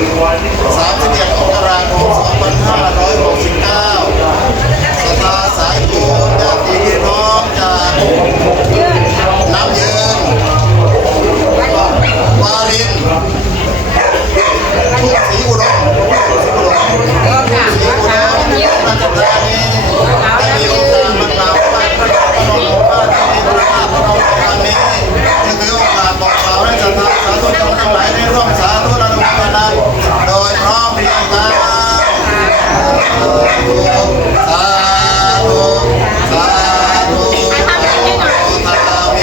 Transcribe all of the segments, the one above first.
31 มกราคม 2569ศรัทธาสายบุญญาติพี่น้องจากน้ำยืนวารินศรีอุดมราชธานีได้มีโอกาสมากราบไหว้พระพุทธรูปพระที่มีพระธาตุพนมวันนี้จะถือโอกาสบอกกล่าวให้ศรัทธาสาธุชนทั้งหลายได้ร่วมสาธุอนุโมทนาโดยพร้อมเพรียงกันสาธุสาธุสาธุทามิ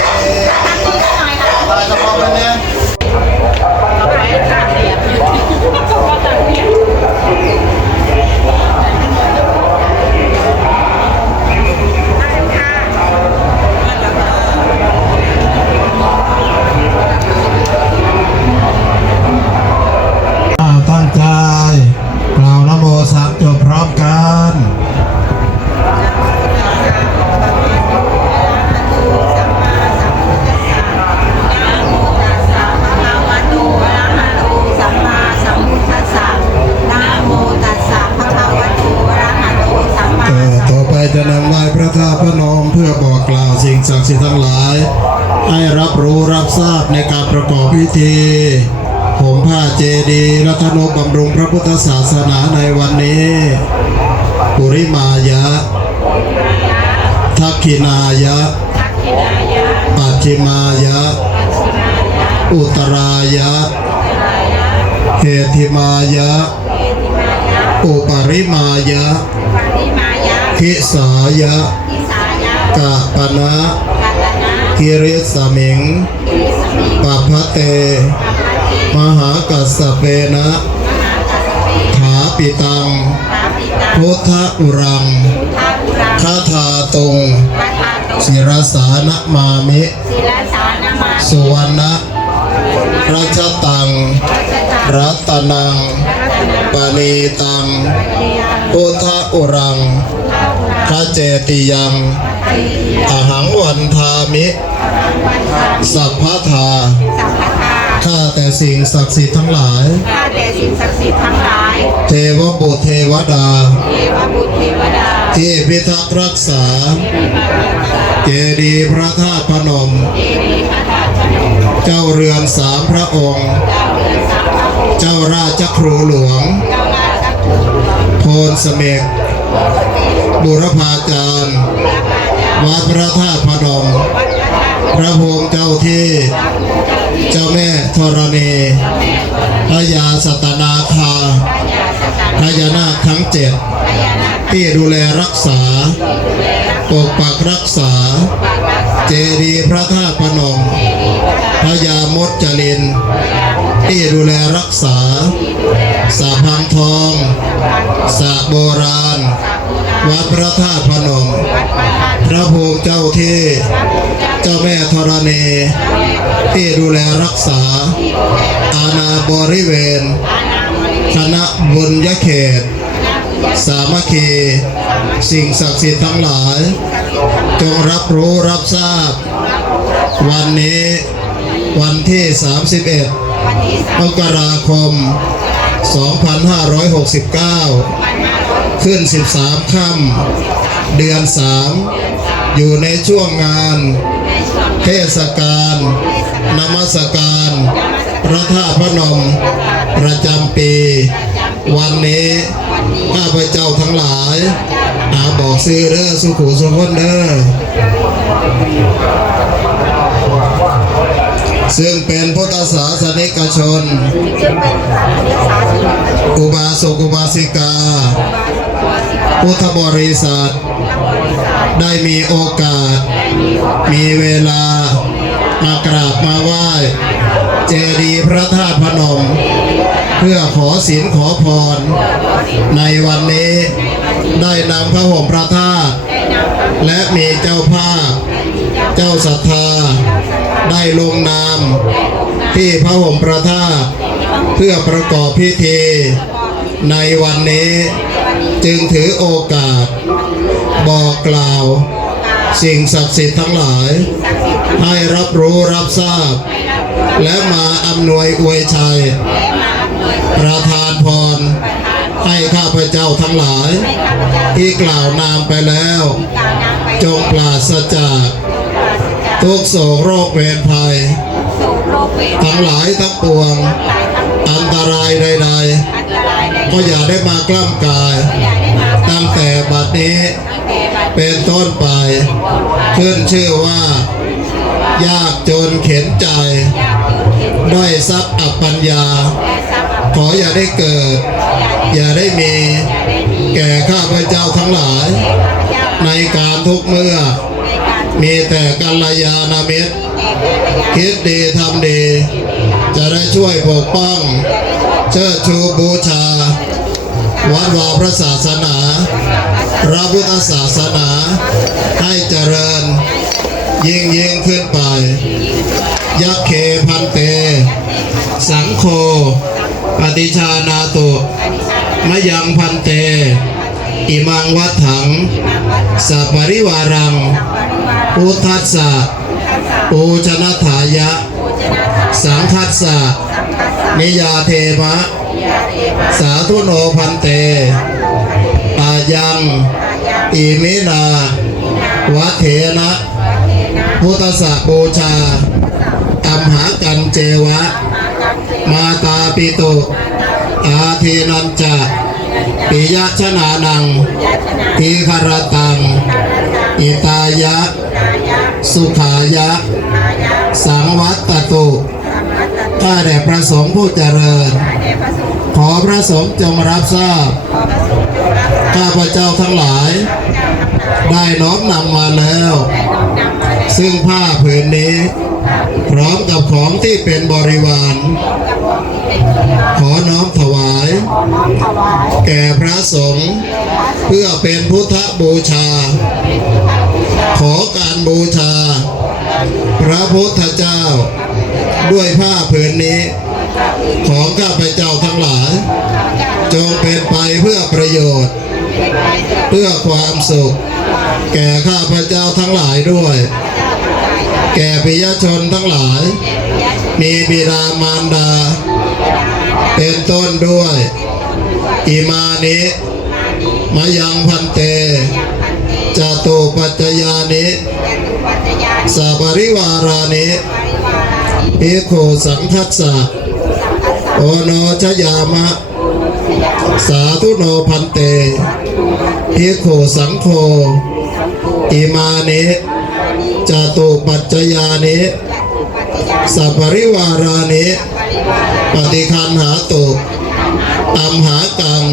ตายกระเพาะมันเนี่ยตั้งใจกล่าวนะโมสามจบพร้อมกันต่อไปจะนำไหว้พระธาตุพนมเพื่อบอกกล่าวสิ่งศักดิ์สิทธิ์ทั้งหลายให้รับรู้รับทราบในการประกอบพิธีห่มผ้าเจดีย์และธนูบำรุงพระพุทธศาสนาในวันนี้ปุริมายะทักขินายะปัจฉิมายะอุตรายะเหติมายะอุปริมายะขิสายะกะปนะกิริสมิงปัพพเตมหากัสสเปนะขาปิตังพุทธอุรังคาถาตุงศิรสานะมามิสุวรรณรัชตังรัตนังปณีตังพุทธอุรังคเจติยังอหังวันทามิสัพพทาข้าแต่สิ่งศักดิ์สิทธิ์ทั้งหลายเทวบุตรเทวดาที่พิทักษ์รักษาเจดีย์พระธาตุพนมเจ้าเรือนสามพระองค์เจ้าราชครูหลวงโพนเสม็กบุรพาจารย์วัดพระธาตุพนมพระภูมิเจ้าที่เจ้าแม่ธรณีพญาสัตนาคาพญานาคทั้งเจ็ดที่ดูแลรักษาปกปักรักษาเจดีย์พระธาตุพนมพญามดจรินที่ดูแลรักษาสะพังทองสะโบราณวัดพระธาตุพนมพระภูมิเจ้าที่เจ้าแม่ธรณีที่ดูแลรักษาอาณาบริเวณคณะบุญยเขตสามัคคีสิ่งศักดิ์สิทธิ์ทั้งหลายจงรับรู้รับทราบวันนี้วันที่31 มกราคม 2569 ขึ้น 13 ค่ำเดือน 3 อยู่ในช่วงงานเทศกาลนมัสการพระธาตุพนมประจำปีวันนี้ข้าพเจ้าทั้งหลายบอกซื้อเด้อสุขุสุขคนเด้อซึ่งเป็นพุทธศาสนิกชนอุบาสกอุบาสิกาพุทธบริษัทได้มีโอกาสมีเวลามากราบมาไหว้เจดีย์พระธาตุพนมเพื่อขอศีลขอพรในวันนี้ได้นำพระห่มพระธาตุและมีเจ้าภาพเจ้าศรัทธาได้ลงนามที่พระห่มพระธาตุเพื่อประกอบพิธีในวันนี้จึงถือโอกาสบอกกล่าวสิ่งศักดิ์สิทธิ์ทั้งหลายให้รับรู้รับทราบและมาอำนวยอวยชัย ประทานพรให้ข้าพเจ้าทั้งหลาย ที่กล่าวนามไปแล้ว จงปราศจากทุกโศกโรคเวรภัย ทั้งหลายทั้งปวง อันตรายใดๆก็อย่าได้มากล้ำกาย ตั้งแต่บัดนี้เป็นต้นไป ขึ้นชื่อว่า ยากจนเข็นใจ ด้อยทรัพย์อัปปัญญา ขออย่าได้เกิด อย่าได้มี แก่ข้าพเจ้าทั้งหลาย ในการทุกเมื่อ มีแต่กัลยาณมิตร คิดดีทำดี จะได้ช่วยปกป้อง เชิดชูบูชา วัดวาพระศาสนาพระพุทธศาสนา ให้เจริญ ยิ่งขึ้นไป ยักเคพันเต สังโฆปฏิชานาตุมะยังพันเต อิมังวัฏถังสัปปริวารังพุทธัสสะปูชนถายะ สังคัสสะนิยาเทมะ สาธุโนพันเต อายังอิมินาวัเถนะพุทธสะบูชาอัมหากันเจวะ มาตาปิตุอาทีนันจะปิยชนานังทีคารตัง อิตายะ สุขายะ สังวัตตุข้าแต่พระสงฆ์ผู้เจริญ ขอพระสงฆ์จงรับทราบ ข้าพเจ้าทั้งหลาย ได้น้อมนำมาแล้ว ซึ่งผ้าผืนนี้ พร้อมกับของที่เป็นบริวาร ขอน้อมถวาย แก่พระสงฆ์เพื่อเป็นพุทธบูชา ขอการบูชา พระพุทธเจ้า ด้วยผ้าผืนนี้ ของข้าพเจ้าทั้งหลาย จงเป็นไปเพื่อประโยชน์ เพื่อความสุข แก่ข้าพเจ้าทั้งหลายด้วย แก่ปิยชนทั้งหลาย มีบิดามารดา เป็นต้นด้วย อิมานิมะยังพันเตจตุปัจจยานิสัปปริวารานิภิกขุสังคัสสะโอโนชยามะ สาธุโนพันเตภิกขุสังโฆอิมานิจตุปัจจยานิสัปปริวารานิปฏิคันหาตุอัมหากัง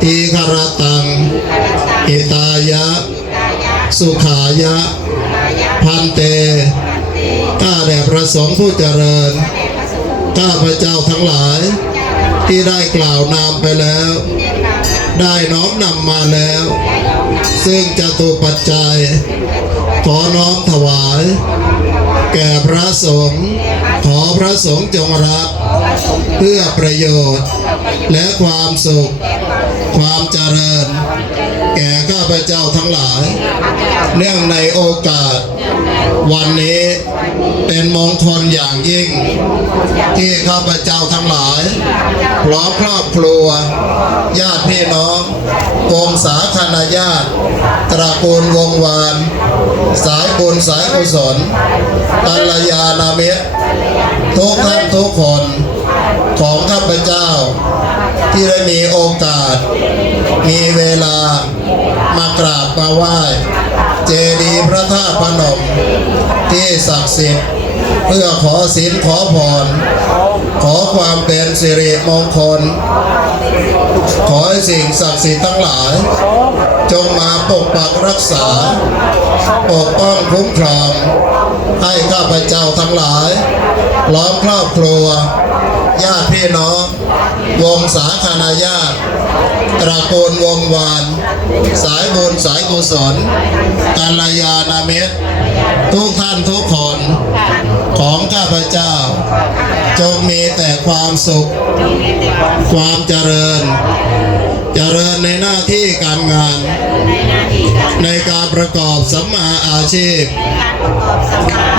ทีคารตัง อิตายะ สุขายะ พันเตข้าแต่พระสงฆ์ผู้เจริญ ข้าพเจ้าทั้งหลาย ที่ได้กล่าวนามไปแล้ว ได้น้อมนำมาแล้ว ซึ่งจตุปัจจัย ขอน้อมถวาย แก่พระสงฆ์ขอพระสงฆ์จงรับ เพื่อประโยชน์ และความสุข ความเจริญ แก่ข้าพเจ้าทั้งหลาย เนื่องในโอกาส วันนี้เป็นมงคลอย่างยิ่ง ที่ข้าพเจ้าทั้งหลายพร้อมครอบครัว ญาติพี่น้องวงศาคณาญาติ ตระกูลวงวาน สายบุญสายกุศลกัลยาณมิตรทุกท่านทุกคนของข้าพเจ้า ที่ได้มีโอกาส มีเวลามากราบมาไหว้เจดีย์พระธาตุพนม ที่ศักดิ์สิทธิ์เพื่อขอศีลขอพร ขอความเป็นสิริมงคล ขอให้สิ่งศักดิ์สิทธิ์ทั้งหลาย จงมาปกปักรักษา ปกป้องคุ้มครอง ให้ข้าพเจ้าทั้งหลาย ล้อมครอบครัว ญาติพี่น้อง วงศาคณาญาติ ตระกูลวงวาน สายบุญสายกุศลกัลยาณมิตรทุกท่านทุกคนของข้าพเจ้า จงมีแต่ความสุข ความเจริญ เจริญในหน้าที่การงาน ในการประกอบสัมมาอาชีพ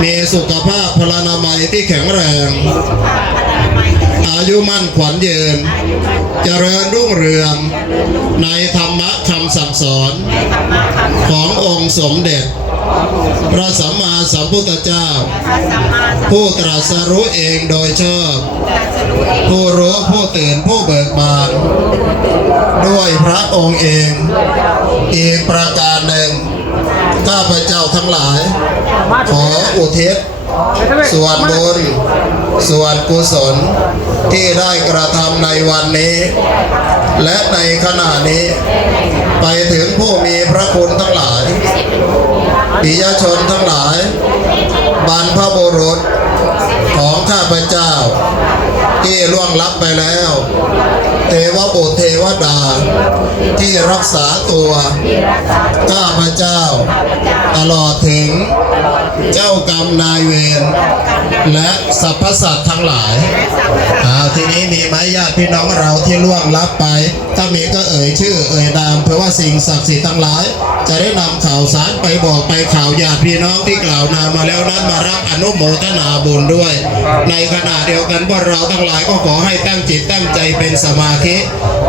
มีสุขภาพพลานามัยที่แข็งแรง อายุมั่นขวัญยืนเจริญรุ่งเรืองในธรรมะคำสั่งสอนขององค์สมเด็จพระสัมมาสัมพุทธเจ้าผู้ตรัสรู้เองโดยชอบผู้รู้ผู้ตื่นผู้เบิกบานด้วยพระองค์เองอีกประการหนึ่งข้าพเจ้าทั้งหลาย ขออุทิศส่วนบุญส่วนกุศลที่ได้กระทำในวันนี้ และในขณะนี้ไปถึงผู้มีพระคุณทั้งหลายปิยชนทั้งหลายบรรพบุรุษของข้าพเจ้าที่ล่วงลับไปแล้วเทวบุตรเทวดาที่รักษาตัวข้าพเจ้าตลอดถึงเจ้ากรรมนายเวรและสรรพสัตว์ทั้งหลายทีนี้มีไหมญาติพี่น้องเราที่ล่วงลับไปถ้ามีก็เอ่ยชื่อเอ่ยนามเพื่อว่าสิ่งศักดิ์สิทธิ์ทั้งหลายจะได้นำข่าวสารไปบอกไปข่าวญาติพี่น้องที่กล่าวนามมาแล้วนั้นมารับอนุโมทนาบุญด้วยในขณะเดียวกันพวกเราทั้งหลายก็ขอให้ตั้งจิตตั้งใจเป็นสมาธิ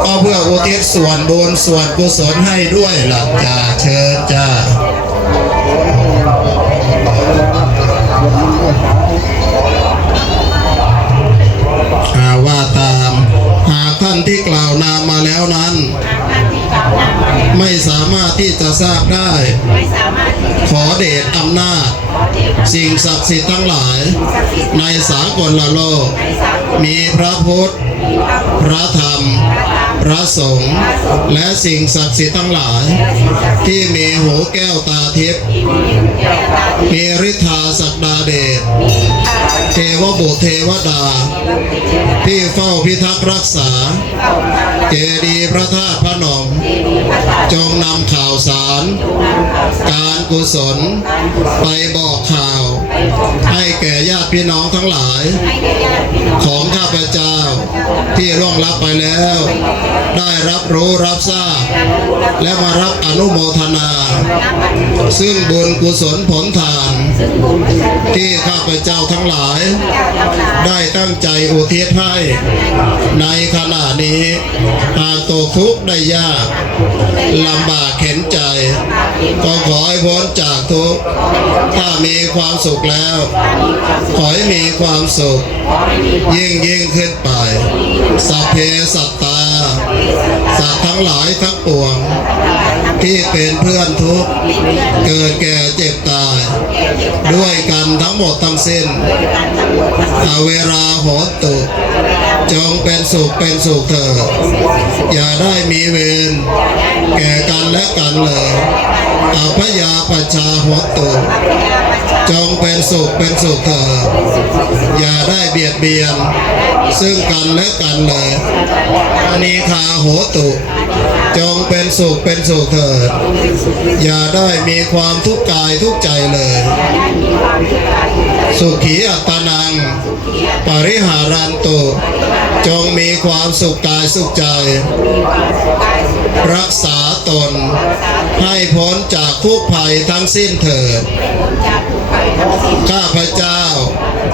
ก็เพื่ออุทิศส่วนบุญส่วนกุศลให้ด้วยล่ะจ้าเชิญจ้าว่าตามหากท่านที่กล่าวนามมาแล้วนั้นไม่สามารถที่จะทราบได้ขอเดชอำนาจสิ่งศักดิ์สิทธิ์ทั้งหลายในสากลโลกมีพระพุทธพระธรรมพระสงฆ์และสิ่งศักดิ์สิทธิ์ทั้งหลายที่มีหูแก้วตาทิพย์มีฤทธาศักดาเดชเทวบุตรเทวดาที่เฝ้าพิทักษ์รักษาเจดีย์พระธาตุพนมจงนำข่าวสารการกุศลไปบอกข่าวให้แก่ญาติพี่น้องทั้งหลายของข้าพเจ้าที่ล่วงลับไปแล้วได้รับรู้รับทราบและมารับอนุโมทนาซึ่งบุญกุศลผลทานที่ข้าพเจ้าทั้งหลายได้ตั้งใจอุทิศให้ในขณะนี้หากตกทุกข์ได้ยากลำบากเข็นใจก็ขอให้พ้นจากทุกข์ถ้ามีความสุขแล้วขอให้มีความสุขยิ่งขึ้นไปสัพเพสัตตาสัตว์ทั้งหลายทั้งปวงที่เป็นเพื่อนทุกข์เกิดแก่เจ็บตายด้วยกันทั้งหมดทั้งสิ้นเวลาโหตุจงเป็นสุขเป็นสุขเถิดอย่าได้มีเวรแก่กันและกันเลยอัพยาปชาโหตุจงเป็นสุขเป็นสุขเถิดอย่าได้เบียดเบียนซึ่งกันและกันเลยอนีคาโหตุจงเป็นสุขเป็นสุขเถิดอย่าได้มีความทุกข์กายทุกข์ใจเลยสุขีอัตตนังปริหารันตุจงมีความสุขกายสุขใจรักษาตนให้พ้นจากทุกภัยทั้งสิ้นเถิดข้าพเจ้า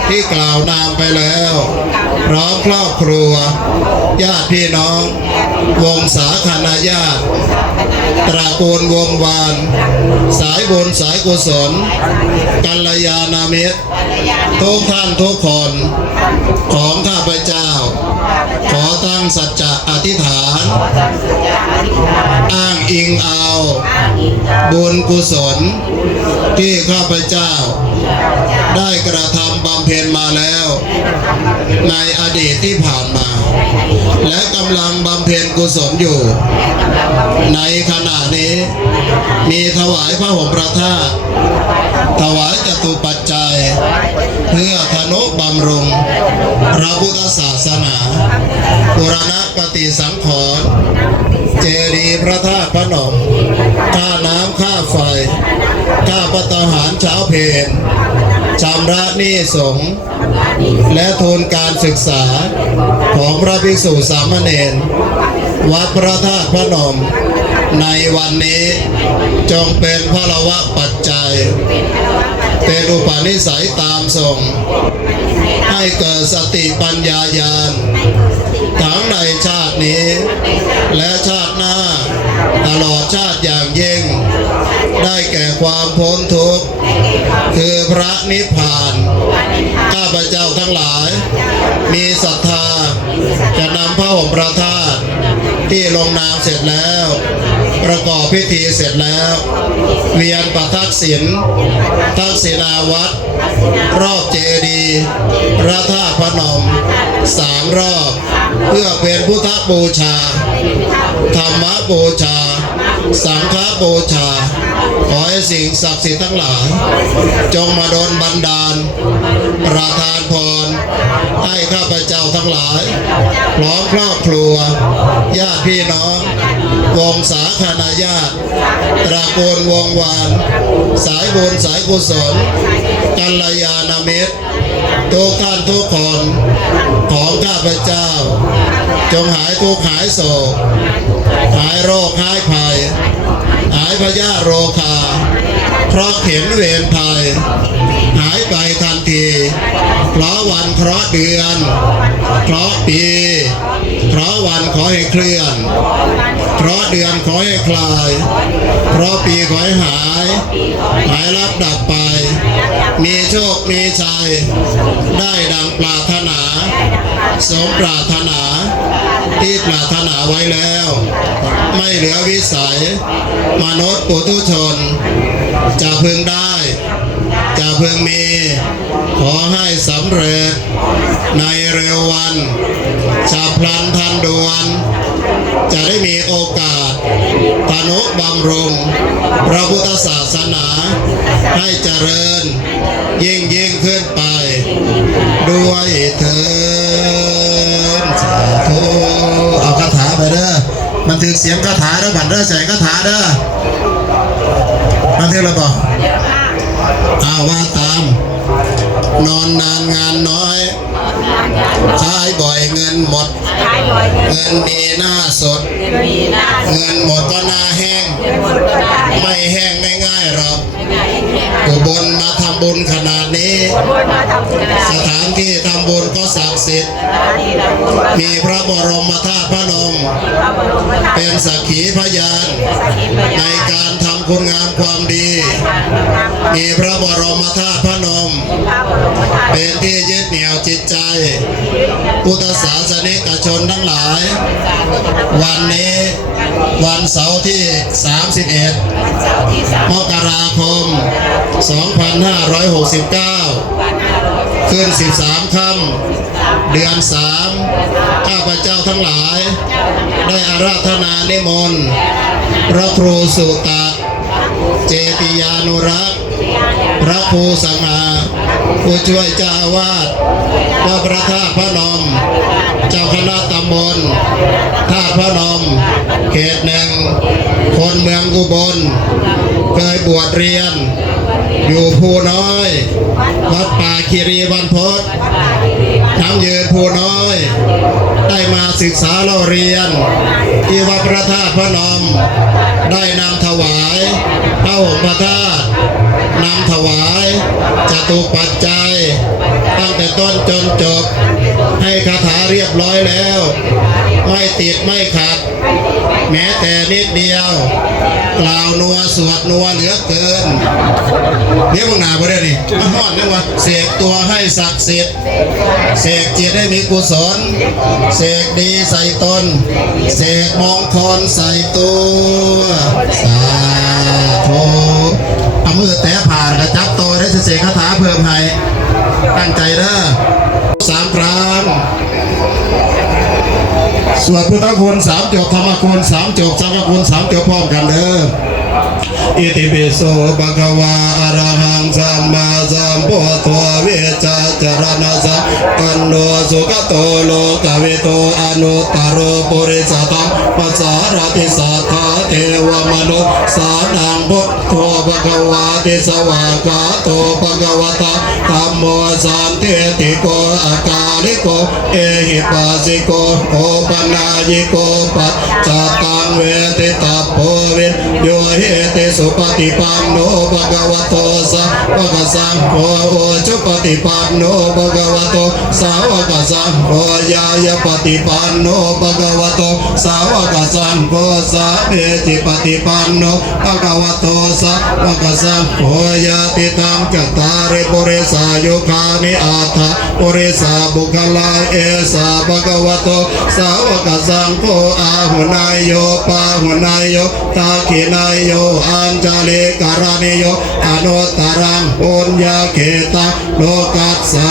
ที่กล่าวนามไปแล้วพร้อมครอบครัวญาติพี่น้องวงศาคณาญาติตระกูลวงวานสายบุญสายกุศลกัลยาณมิตรทุกท่านทุกคนของข้าพเจ้าขอตั้งสัจจะอธิษฐานอ้างอิงเอาบุญกุศลที่ข้าพเจ้าได้กระทำบำเพ็ญมาแล้วในอดีตที่ผ่านมาและกำลังบำเพ็ญกุศลอยู่ในขณะนี้มีถวายพระห่มพระธาตุถวายจตุปัจจัยเพื่อทนุบำรุงพระพุทธศาสนาบูรณะปฏิสังขรณ์เจดีย์พระธาตุพนมค่าน้ำค่าไฟค่าภัตตาหารเช้าเพลชำระหนี้สงฆ์และทุนการศึกษาของพระภิกษุสามเณรวัดพระธาตุพนมในวันนี้จงเป็นพลวะปัจจัยเป็นอุปนิสัยตามส่งใ ให้เกิดสติปัญญาญาณทั้งในชาตินี้และชาติหน้าตลอดชาติอย่างยิ่งได้แก่ความพ้นทุกข์คือพระนิพพานข้าพเจ้าทั้งหลายมีศรัทธาจะนำพระห่มพระธาตุที่ลงนามเสร็จแล้วประกอบพิธีเสร็จแล้วเวียนประทักษิณทักษิณาวัดรอบเจดีย์พระธาตุพนม3 รอบเพื่อเป็นพุทธบูชาธรรมบูชาสังฆบูชาขอให้สิ่งศักดิ์สิทธิ์ทั้งหลายจงมาดลบันดาลประทานพรให้ข้าพเจ้าทั้งหลายพร้อมครอบครัวญาติพี่น้องวงศาคณาญาติตระกูลวงวานสายบุญสายกุศลกัลยาณมิตรทุกท่านทุกคนของข้าพเจ้าจงหายทุกข์หายโศกหายโรคหายภัยหายพยาธิโรคาเพราะเข็นเวรภัยหายไปทันทีเพราะวันเพราะเดือนเพราะปีเพราะวันขอให้เคลื่อนเพราะเดือนขอให้คลายเพราะปีขอให้หายรับดับไปมีโชคมีชัยได้ดังปรารถนาสมปรารถนาที่ปรารถนาไว้แล้วไม่เหลือวิสัยมนุษย์ปุถุชนจะพึงได้จะพึงมีขอให้สำเร็จในเร็ววันฉับพลันทันด่วนจะได้มีโอกาสทนุบำรุงพระพุทธศาสนาให้เจริญยิ่งขึ้นไปด้วยเถิดสาธุเอาคาถาไปเด้อมันถึงเสียงคาถาเด้อบัดเด้อใส่คาถาเด้อมันถึงแล้วบ่ว่าตามนอนนานงานน้อยขายบ่อยเงินหมดเงินมีหน้าสดเงินหมดก็หน้าแห้งไม่แห้งง่ายๆหรอกอุบลมาทำบุญขนาดนี้สถานที่ทำบุญก็ศักดิ์สิทธิ์มีพระบรมธาตุพนมเป็นสักขีพยานในการทำคุณงามความดีมีพระบรมธาตุพนมเป็นที่ยึดเหนี่ยวจิตใจพุทธศาสนิกชนทั้งหลายวันนี้วันเสาร์ที่31 มกราคม 2569 ขึ้น13 ค่ำเดือน 3 ข้าพเจ้าทั้งหลายได้อาราธนานิมนต์พระครูสุตะเจติยานุรักษ์พระครูสังฆาผู้ช่วยเจ้าอาวาสวัดพระธาตุพนมเจ้าคณะตำบลธาตุพนมเขต 1คนเมืองอุบลเคยบวชเรียนอยู่ภูน้อยวัดป่าคีรีบรรพตทั้งยืนภูน้อยได้มาศึกษาเล่าเรียนที่วัดพระธาตุพนมได้นำถวายพระห่มพระธาตุนำถวายจตุปัจจัยตั้งแต่ต้นจนจบให้คาถาเรียบร้อยแล้วไม่ติดไม่ขัดแม้แต่นิดเดียวกล่าวนัวสวดนัวเหลือเกินเดี๋ยวมึงหนาไปได้ดิมาฮอดเรียกว่าเสกตัวให้ศักดิ์สิทธิ์เสกจิตให้มีกุศลเสกดีใส่ตนเสกมงคลใส่ตัวสาธุเอามือแตะผ่านกระจับโตได้เสกคาถาเพิ่มให้ตั้งใจเด้อ3 ครั้งสวดพุทธคุณ3 จบธรรมคุณ3 จบสังฆคุณ3 จบพร้อมกันเด้ออิติปิโสภะคะวาอะระหังสัมมาสัมพุทโธเวชาจารณะสัมปันโนสุขโตโลกวิโตอนุตตรปุริสธรรมปัสสารติสัทธาเทวมนุษย์สานังพุทโธภะคะวาติสวากาโตภะคะวะตาธัมโมสันติติโกอากาลิโกเอหิปัสสิโกโอปัญญิโกปัจจตังเวทิตาโพวินโยเหติสุ สุปฏิปันโนภะคะวะโตสาวกสังโฆโอจุปฏิปันโนภะคะวะโตสาวกสังโฆยายปฏิปันโนภะคะวะโตสาวกสังโฆสาเวติปฏิปันโนภะคะวะโตสาวกสังโฆยาติตังกัตตาริปุริสายุคานิอาถาปุริสาบุคลาเอสาภะคะวะโตสาวกสังโฆอาหุนายโยปาหุนายโยตาขินายโยอัญจลิการณิโยอนุตตรังปุญญาเกตาโลกัสสา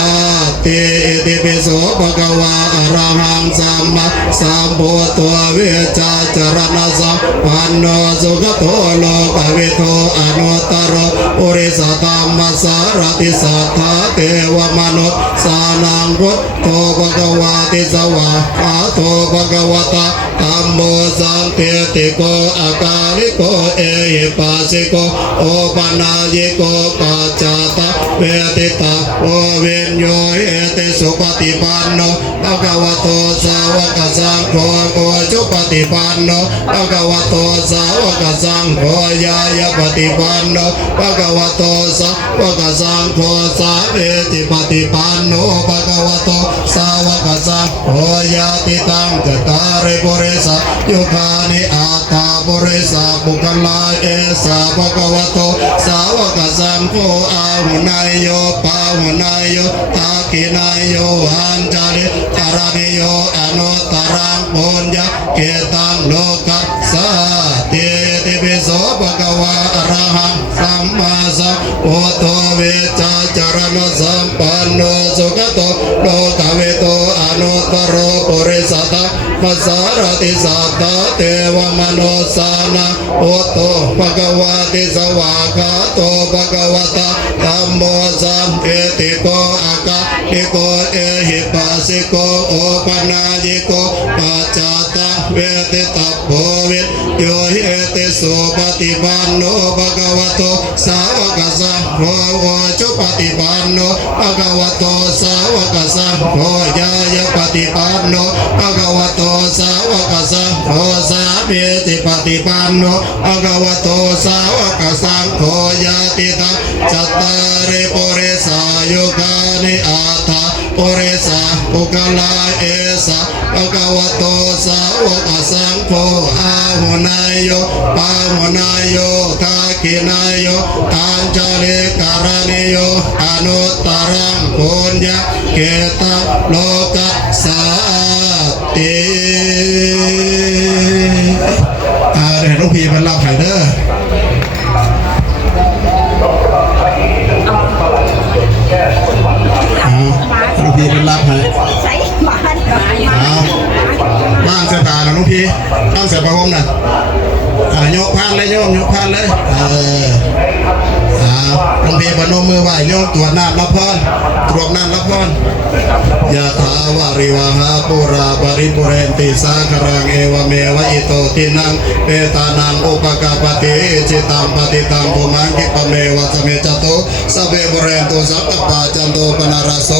ติอิติปิโสภะคะวะอะระหังสัมมาสัมพุทโธเวชาจรณะสัมปันโนสุขโตโลกวิโตอนุตตรปุริสธัมมัสสารติสัทธาเทวมนุษย์สานังพุทโธภะคะวะติสวะขาโตภะคะวะตาธัมโมสันติติโกอากาลิโกเอหิปัสสิโกโอปนายิโกปัจจตะเวติตาโอเวนโยเอติสุปฏิปันโนภะคะวะโตสาวกสังโฆโอจุปฏิปันโนภะคะวะโตสาวกสังโฆยายปฏิปันโนภะคะวะโตสาวกสังโฆสาเวติปฏิปันโนภะคะวะโตสาวกสังโฆยาติตังกตาริปุริสายุคานิอาตาปุริสาบุคลาเอสาภะคะวะโตสาวกสังโฆอาหุนายโยปาหุนายโยตาขินายโยอัญจลิการณิโยอนุตตรังปุญญาเกตังโลกัสสาติติปิโสภะคะวะอะระหังสัมมาสัมพุทโธเวชาจรณะสัมปันโนสุขโตโลกวิโตอนุตตรปุริสธัมมัสสารติสัทธาเทวมนุสสานังพุทโธภะคะวะติสวะขาโตภะคะวะตาธัมโมสันติติโกอากาลิโกเอหิปัสสิโกโอปนายิโกปัจจตะเวติตาโพวิทโยหิติสุปฏิปันโนภะคะวะโตสาวกสังโฆโอจุปฏิปันโนภะคะวะโตสาวกสังโฆยายปฏิปันโนภะคะวะโตสาวกสังโฆสาเวติปฏิปันโนภะคะวะโตสาวกสังโฆยาติตังจัตตาริปุริสายุคานิอาถาปุริสาปุคลาเอสาภะคะวะโตสาวกสังโฆอาหุนายโยปาหุนายโยตาขินายโยอัญจลิการณิโยอนุตตรังปุญญาเกตาโลกัสสาติเดี๋ยวหลวงพี่บรรลับให้เด้อหลวงพี่บรรลับให้บ้างเสียตาหลวงพี่บ้างเสียประหงน่ะยกพานเลยโยมยกพานเลยหลวงพี่พนมมือไหวโยมตรวจน้ำรับพรตรวจน้ำรับพรยะถาวาริวหาปุราปริปุเรนติสาครังเอวเมวะอิโตตินังเปตานังอุปกาปติจิตังปฏิตังภูมังคิปเมวะสเมจโตสเปปุเรนตุสัพพปาจันโตปนาราโส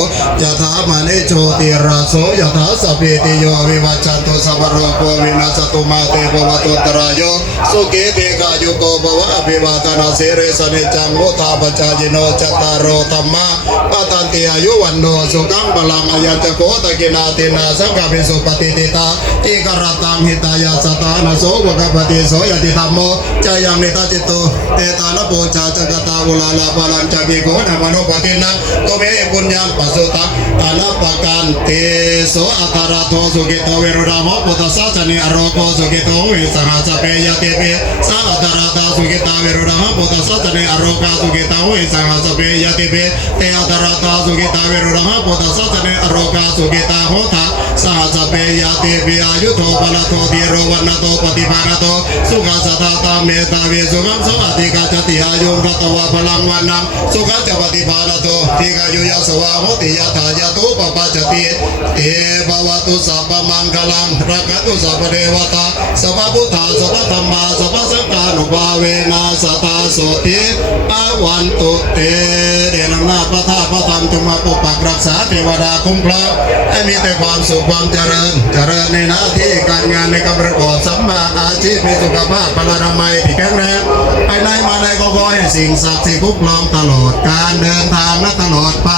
ยะถามานิโชติราโสยะถาสัพพิติโยวิวัจจันตุสัพพโรโควินาศตุมาเตภวตุตรายโยสุเกเตกายุโกภวะอภิวาทนาสิริสนิจังมุทาปจายิโนจัตตารโอธัมมาปตันติอายุวันโนสุขังพลังอายัญจโกตะกินาตินาสังฆปิสุปฏิติตาอิกรตังหิตายาสตานาโสภะปฏิโสยติธัมโมจายังนิตาจิตโตเตตานะโพชาจักตาวุลาลาภลังจักิโกนะมโนปฏินังโตเมปุญญังปัสสุตะอนัปปกันเตโสอัตระโทสุกิโตเวรุรามปุตตะสัจเนอโรโกสุกิโตเวสหสเปยติเปสาอัตระตาสุกิตาเวรุรามปุตตะสัจเนอโรกาสุกิตาเวสหสเปยติเปเตอัตระตาสุกิตาเวรุรามปุตตะสัจเนอโรกาสุกิตาโหทาสหสเปยติเปอายุโทปะโทธีโรวันโตปฏิภาณโตสุขสัตตาเมตาเวสุขังสวัสดิกาจติอายุรัตวะพลังวันนังสุขังจปฏิภาณโตทิกายุยสวะโหติยถายตุปปัจจติเตภวตุสัพพมังคลังรักตุสัพพเทวตาสัพพพุทธาสัพพธรรมาสัพพสังฆานุภาเวนะสัตตาโสติอาวันตุเตเดนังนาปะทาปะธรรมจงมาปกปักรักษาเทว ดาคุ้มครองให้มีแต่ความสุขความเจริญในหน้าที่การงานในการประกอบสัมมาอาชีพมีสุขภาพพลานามัยที่แข็งแรงไปไหนมาไหนก็ขอให้สิ่งศักดิ์สิทธิ์คุ้มครองตลอดการเดินทางและตลอดไป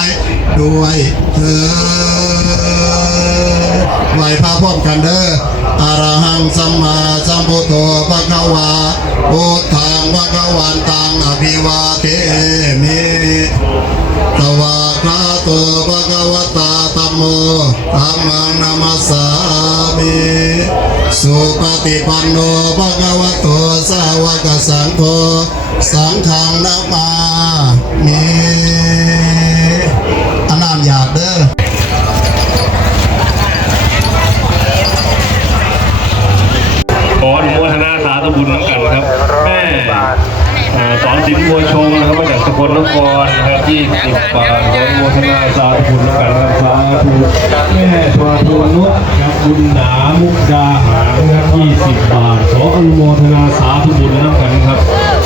ด้วยเถิดไหวพระพร้อมกันเด้ออะระหังสัมมาสัมพุทโธภะคะวาพุทธังภะคะวันตังอภิวาเทมิตวากาโตภะคะวะตาธัมโมธัมมังนามัสสามิสุปฏิปันโนภะคะวะโตสาวกสังโฆสังฆังนามามิอันนั้นอยากเด้อขออนุโมทนาสาธุบุญน้ำกันครับแม่สอนสินบัวชงนะครับมาจากสกลนครนะครับ20 บาทขออนุโมทนาสาธุบุญน้ำกันครับสาธุแม่ทวารนุชกับบุญหนามุกดาหารครับ20 บาทขออนุโมทนาสาธุบุญน้ำกันครับ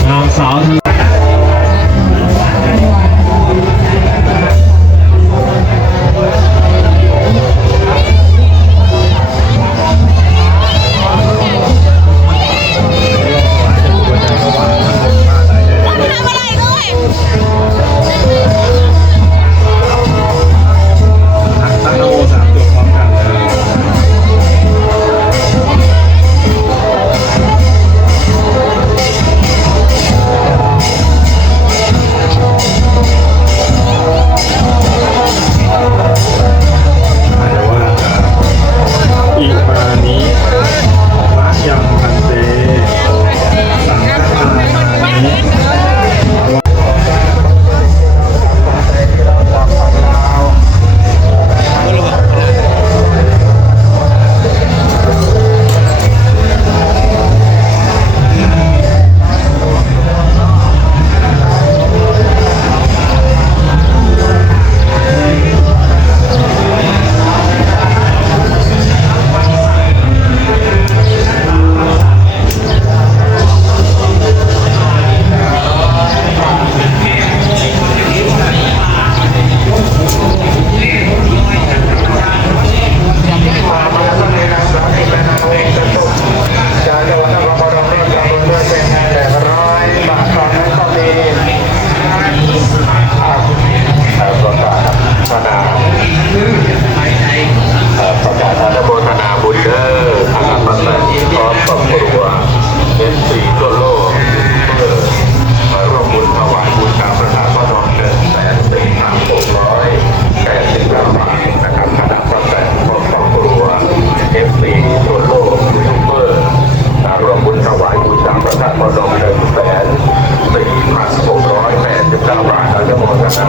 นางสาวทั้ง1,489 บาทอนุโมทนา